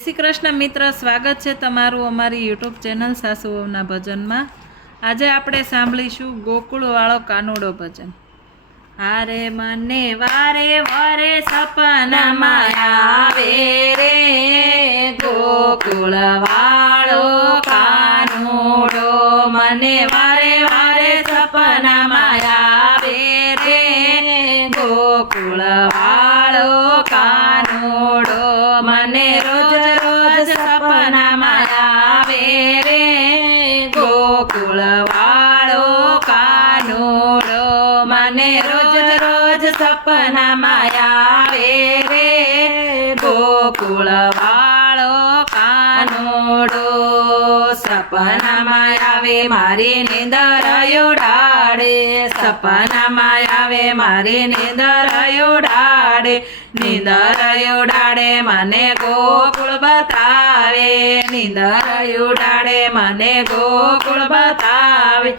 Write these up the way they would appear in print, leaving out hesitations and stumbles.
શ્રી કૃષ્ણ મિત્ર, સ્વાગત છે તમારું અમારી યુટ્યુબ ચેનલ સાસુઓના ભજનમાં। આજે આપણે સાંભળીશું ગોકુળવાળો કાનુડો ભજન। હારે મને વારે વારે સપનામાં આવે રે ગોકુળવાળો કાનુડો, મને વારે વારે સપનામાં આવે રે ગોકુળવાળો કાનુડો, મને રોજ રોજ સપનામાં આવે રે ગોકુળવાળો કાનુડો, મને રોજ રોજ સપનામાં આવે રે ગોકુળવાળો કાનુડો। સપનામાં આવે મારી નીંદર ઉડાડે, સપનામાં આવે મારી નીંદર ઉડાડે, નીંદર ઉડાડે મને ગોકુળ બતાવે, નીંદર ઉડાડે મને ગોકુળ બતાવે।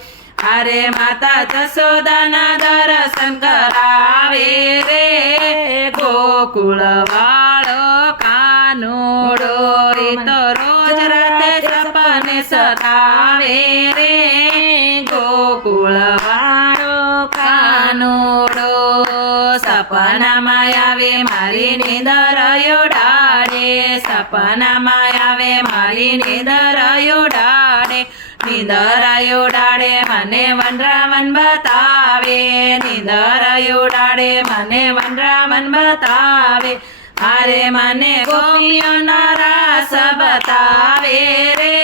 અરે માતા જશોદાના દર્શન કરાવે રે ગોકુળવાળો કાનુડો, એ તો રોજ રાતે સપને સતાવે રે ગોકુળવાળો કાનુડો। સપનામાં આવે મારી નીંદર ઉડાડે, સપનામાં આવે મારી નીંદર ઉડાડે, નીંદર ઉડાડે મને વનરાવન બતાવે, નીંદર ઉડાડે મને વનરાવન બતાવે। અરે મને ગોપીઓના રાસ બતાવે રે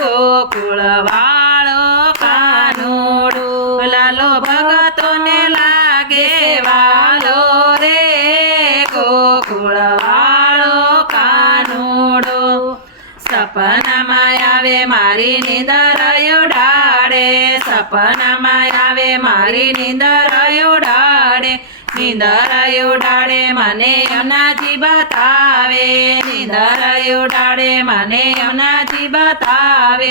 ગોકુળવાળો કાનુડો, લાલો ભગતોને લાગે વાલો રે ગોકુળવાળો કાનુડો। સપનામાં આવે મારી નીંદર ઉડાડે, સપનામાં આવે મારી નીંદર ઉડાડે, નીંદર ઉડાડે મને યમુનાજી બતાવે, નીંદર ઉડાડે મને યમુનાજી બતાવે।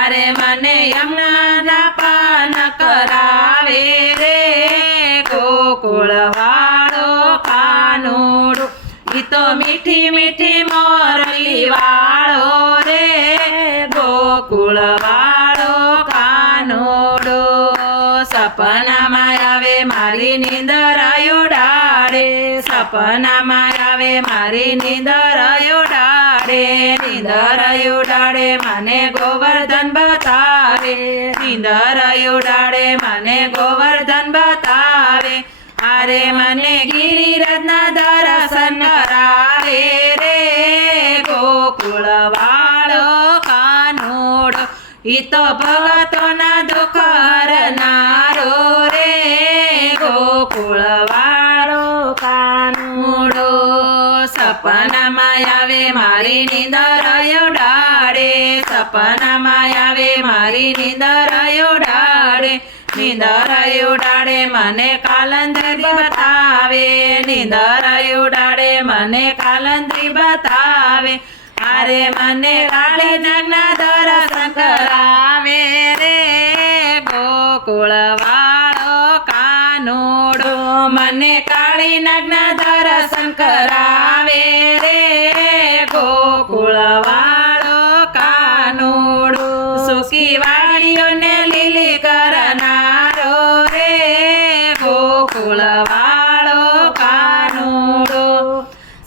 અરે મને યમુનાના પાન કરાવે રે ગોકુળવાળો કાનુડો, ઈ તો મીઠી મીઠી મોરલી વાળો રે ગોકુળવાળો કાનુડો। સપનામાં આવે મારી નીંદર ઉડાડે, સપનામાં આવે મારી નીંદર ઉડાડે, નીંદર ઉડાડે મને ગોવર્ધન બતાવે, નીંદર ઉડાડે મને ગોવર્ધન બતાવે। અરે મને ગિરિરાજના દર્શન કરાવે રે ગોકુળવાળો કાનુડો, ઈ તો ભગતોના દુઃખ હરનારો રે ગોકુળવાળો કાનુડો। સપનામાં આવે મારી નીંદર ઉડાડે, સપનામાં આવે મારી નીંદર ઉડાડે, નીંદર ઉડાડે મને કાલંદરી બતાવે, નીંદર ઉડાડે મને કાલંદરી બતાવે। અરે મને કાળી નાગના દર્શન કરાવે રે ગોકુળવાળો કાનુડો, મને કાળી નાગના દર્શન કરાવે રે ગોકુળવાળો કાનુડો। સુખી વાડીઓને લીલી કરનારો રે ગોકુળવાળો કાનુડો।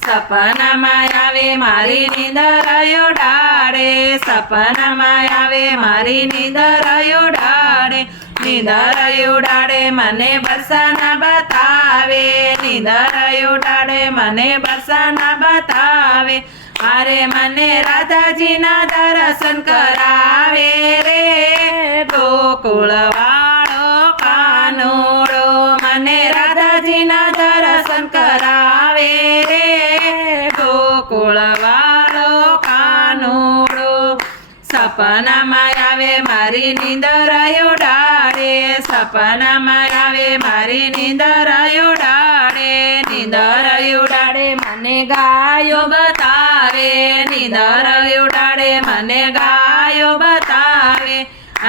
સપનામાં આવે મારી નીંદર ઉડાડે, સપનામાં આવે મારી નીંદર ઉડાડે, નીંદર ઉડાડે મને બરસાના બતાવે, નીંદર ઉડાડે મને બરસાના બતાવે। અરે મને રાધાજીના દર્શન કરાવે રે ગોકુળવાળો કાનુડો, મને રાધાજીના દર્શન કરાવે રે ગોકુળવાળો કાનુડો। સપનામાં આવે મારી નીંદર ઉડાડે, સપનામાં આવે મારી નીંદર ઉડાડે, નીંદર ઉડાડે મને ગાયો બતાવે, નીંદર ઉડાડે મને ગાયો બતાવે।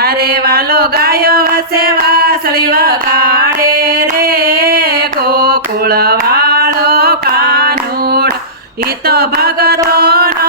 અરે વાલો ગાયો વસે વાંસળી વગાડે રે ગોકુળવાળો કાનુડો, ઈ તો ભગતોનો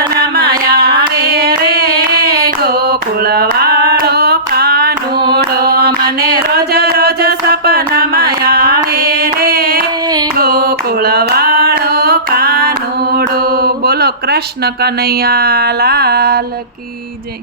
સપનામાં આવે રે ગોકુળવાળો કાનુડો મને રોજ રોજ સપનામાં આવે રે ગોકુળવાળો કાનુડો. બોલો કૃષ્ણ કનૈયા લાલ કી જય.